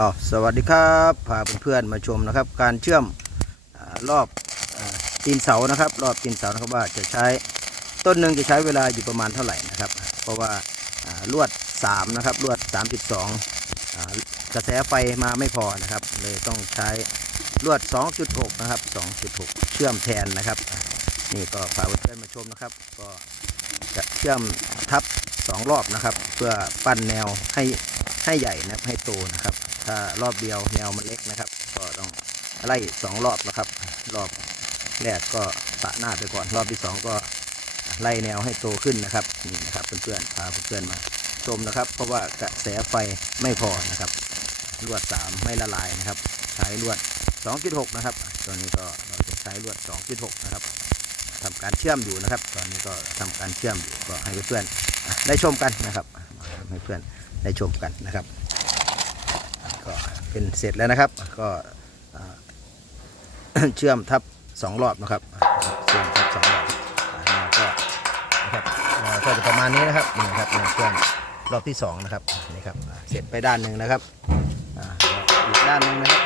อ๋อสวัสดีครับพาเพื่อนๆมาชมนะครับ การเชื่อมอรอบอตีนเสานะครับ รอบตีนเสานะครับว่าจะใช้ต้นหนึ่งจะใช้เวลาอยู่ประมาณเท่าไหร่นะครับ เพราะว่าลวด3นะครับลวด 3.2อ่ากระแสไฟมาไม่พอนะครับ เลยต้องใช้ลวด 2.6 นะครับ 2.6 เชื่อมแทนนะครับ นี่ก็พาเพื่อนๆมาชมนะครับ ก็จะเชื่อมทับสองรอบนะครับ เพื่อปั้นแนวให้ให้ใหญ่นะครับให้โตนะครับ ถ้ารอบเดียวแนวมันเล็กนะครับ ก็ต้องไล่สองรอบนะครับ รอบแรกก็ปะหน้าไปก่อน รอบที่สองก็ไล่แนวให้โตขึ้นนะครับนี่นะครับเพื่อนๆพาเพื่อนๆมาชมนะครับ เพราะว่ากระแสไฟไม่พอนะครับ ลวด 3 ไม่ละลายนะครับ ใช้ลวด 2.6 นะครับ ตอนนี้ก็เราจะใช้ลวด 2.6 นะครับทำการเชื่อมอยู่นะครับ ตอนนี้ก็ทำการเชื่อมอยู่ก็ให้เพื่อนๆได้ชมกันนะครับให้เพื่อนได้ชมกันนะครับ ก็เป็นเสร็จแล้วนะครับ ก็เชื่อมทับสองรอบนะครับเชื่อมทับสองรอบอ่าก็นะครับก็จะประมาณนี้นะครับนี่ครับเชื่อมรอบที่สองนะครับนี่ครับเสร็จไปด้านหนึ่งนะครับอีกด้านหนึ่งนะครับ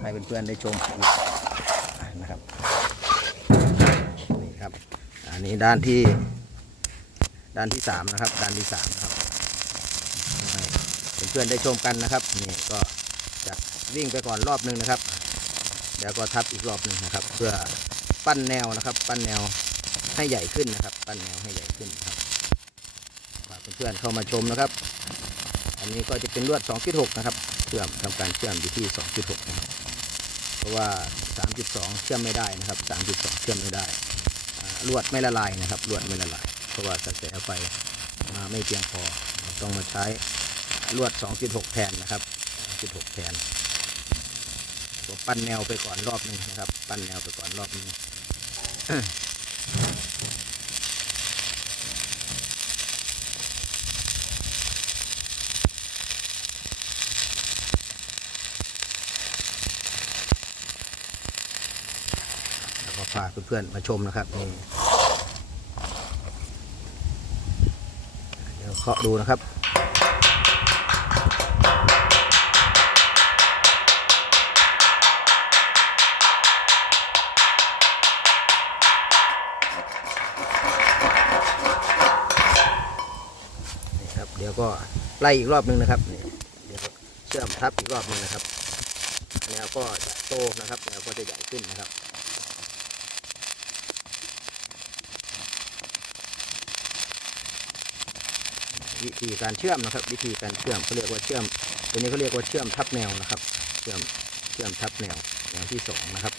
ให้เพื่อนๆได้ชมนะครับนี่ครับอันนี้ด้านที่ด้านที่สามนะครับ ด้านที่สามนะครับ พื่อนๆได้ชมกันนะครับนี่ก็จะวิ่งไปก่อนรอบหนึ่งนะครับเดี๋ยวก็ทับอีกรอบหนึ่งนะครับ เพื่อปั้นแนวนะครับ ปั้นแนวให้ใหญ่ขึ้นนะครับ ปั้นแนวให้ใหญ่ขึ้นครับฝากเพื่อนๆเข้ามาชมนะครับ อันนี้ก็จะเป็นลวด 2.6 นะครับเชื่อมทำการเชื่อมอยู่ที่ 2.6 นะครับ เพราะว่า 3.2 เชื่อมไม่ได้นะครับ 3.2 เชื่อมไม่ได้ลวดไม่ละลายนะครับลวดไม่ละลาย เพราะว่ากระแสไฟมาไม่เพียงพอต้องมาใช้ ลวด 2.6แทนนะครับ2.6แทนผมปั้นแนวไปก่อนรอบนึงนะครับ ปั้นแนวไปก่อนรอบนึงแล้วก็พาเพื่อนๆมาชมนะครับนี่เดี๋ยวเคาะดูนะครับ ดี๋ยวก็ไล่อีกรอบหนึ่งนะครับนี่เดี๋ยวเชื่อมทับอีกรอบหนึ่งนะครับแนวก็จะโตนะครับแนวก็จะใหญ่ขึ้นนะครับวิธีการเชื่อมนะครับ วิธีการเชื่อมเขาเรียกว่าเชื่อมตัวนี้เขาเรียกว่าเชื่อมทับแนวนะครับ เชื่อมเชื่อมทับแนวแนวที่สองนะครับ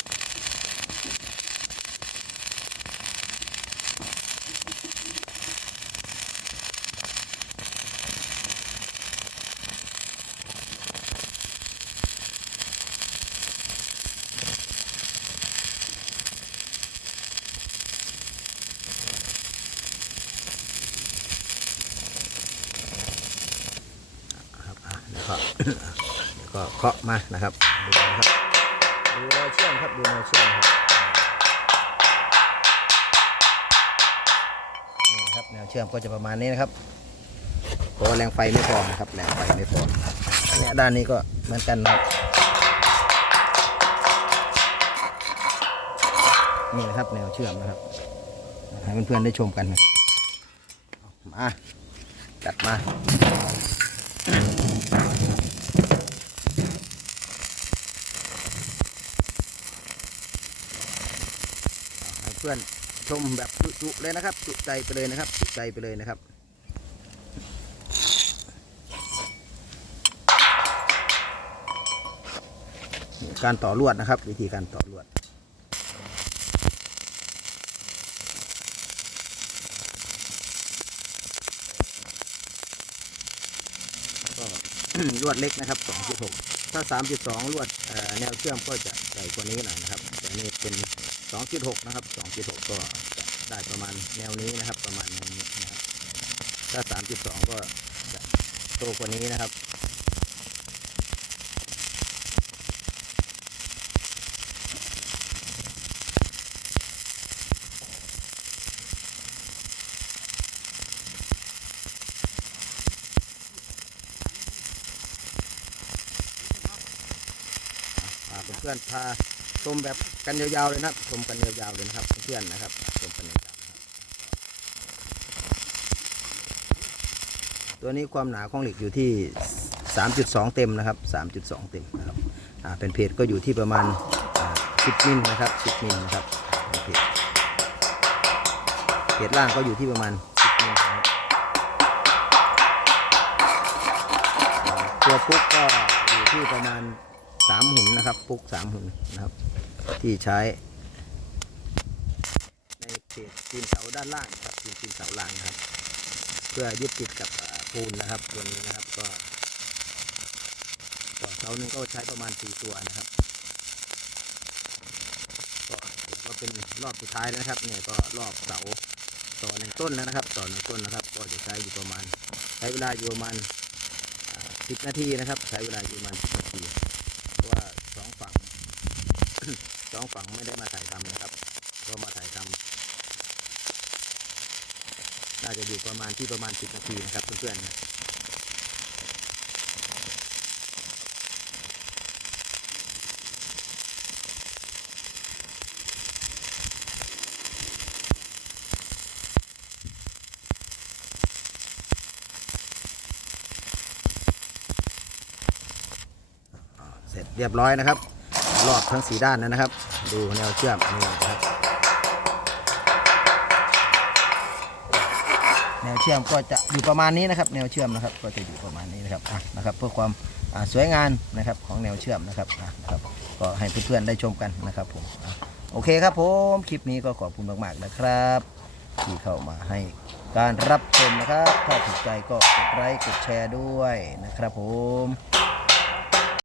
อะเดี๋ยว ก็เคาะมานะครับดูนะครับดูแนวเชื่อมครับดูแนวเชื่อมครับนี่ครับแนวเชื่อมก็จะประมาณนี้นะครับเพราะว่าแรงไฟไม่พอนะครับแรงไฟไม่พออันเนี้ยด้านนี้ก็เหมือนกันนะครับนี่นะครับแนวเชื่อมนะครับให้เพื่อนๆได้ชมกันนะมาจัดมา ให้เพื่อนชมแบบจุๆเลยนะครับจุใจไปเลยนะครับจุใจไปเลยนะครับการต่อลวดนะครับ วิธีการต่อลวดก็ลวดเล็กนะครับ 2.6 ถ้า 3.2 ลวดเอ่อแนวเชื่อมก็จะใหญ่กว่านี้หน่อยนะครับแต่นี่เป็น 2.6 นะครับ 2.6 ก็ได้ประมาณแนวนี้นะครับ ประมาณแนวนี้นะครับ ถ้า 3.2 ก็จะโตกว่านี้นะครับ เพื่อนพา ชมแบบกันยาวๆเลยนะครับชมกันยาวๆเลยนะครับเพื่อนๆนะครับชมกันยาวๆนะครับตัวนี้ความหนาของเหล็กอยู่ที่ 3.2 เต็มนะครับ 3.2 เต็มนะครับเป็นเพจก็อยู่ที่ประมาณ 10มิลนะครับ 10มิลนะครับเพจเพจล่างก็อยู่ที่ประมาณ 10มิลนะครับอ่าตัวปุ๊กก็อยู่ที่ประมาณ 3หุ่นนะครับปุ๊ก3หุ่นนะครับ ที่ใช้ในเพจตีนเสาด้านล่างนะครับตีนตีนเสาล่างนะครับ เพื่อยึดติดกับปูนนะครับตัวนี้นะครับก็ก็เสาหนึ่งก็ใช้ประมาณสี่ตัวนะครับก็ก็เป็นรอบสุดท้ายแล้วนะครับเนี่ยก็รอบเสาต่อหนึ่งต้นแล้วนะครับ ต่อหนึ่งต้นนะครับ ก็จะใช้อยู่ประมาณ ใช้เวลาอยู่ประมาณสิบนาทีนะครับ ใช้เวลาอยู่ประมาณสิบนาทีเพราะว่าสองฝั่ง สองฝั่งไม่ได้มาถ่ายทำนะครับก็มาถ่ายทำน่าจะอยู่ประมาณที่ประมาณ10นาทีนะครับเพื่อนๆนะเสร็จเรียบร้อยนะครับ รอบทั้งสีด้านนะครับ ดูแนวเชื่อมนี่นะครับ แนวเชื่อมก็จะอยู่ประมาณนี้นะครับ แนวเชื่อมนะครับ ก็จะอยู่ประมาณนี้นะครับอะนะครับ เพื่อความสวยงามนะครับของแนวเชื่อมนะครับนะครับ ก็ให้เพื่อนๆได้ชมกันนะครับผมโอเคครับผมคลิปนี้ก็ขอบคุณมากๆนะครับ ที่เข้ามาให้การรับชมนะครับ ถ้าถูกใจก็กดไลค์กดแชร์ด้วยนะครับผม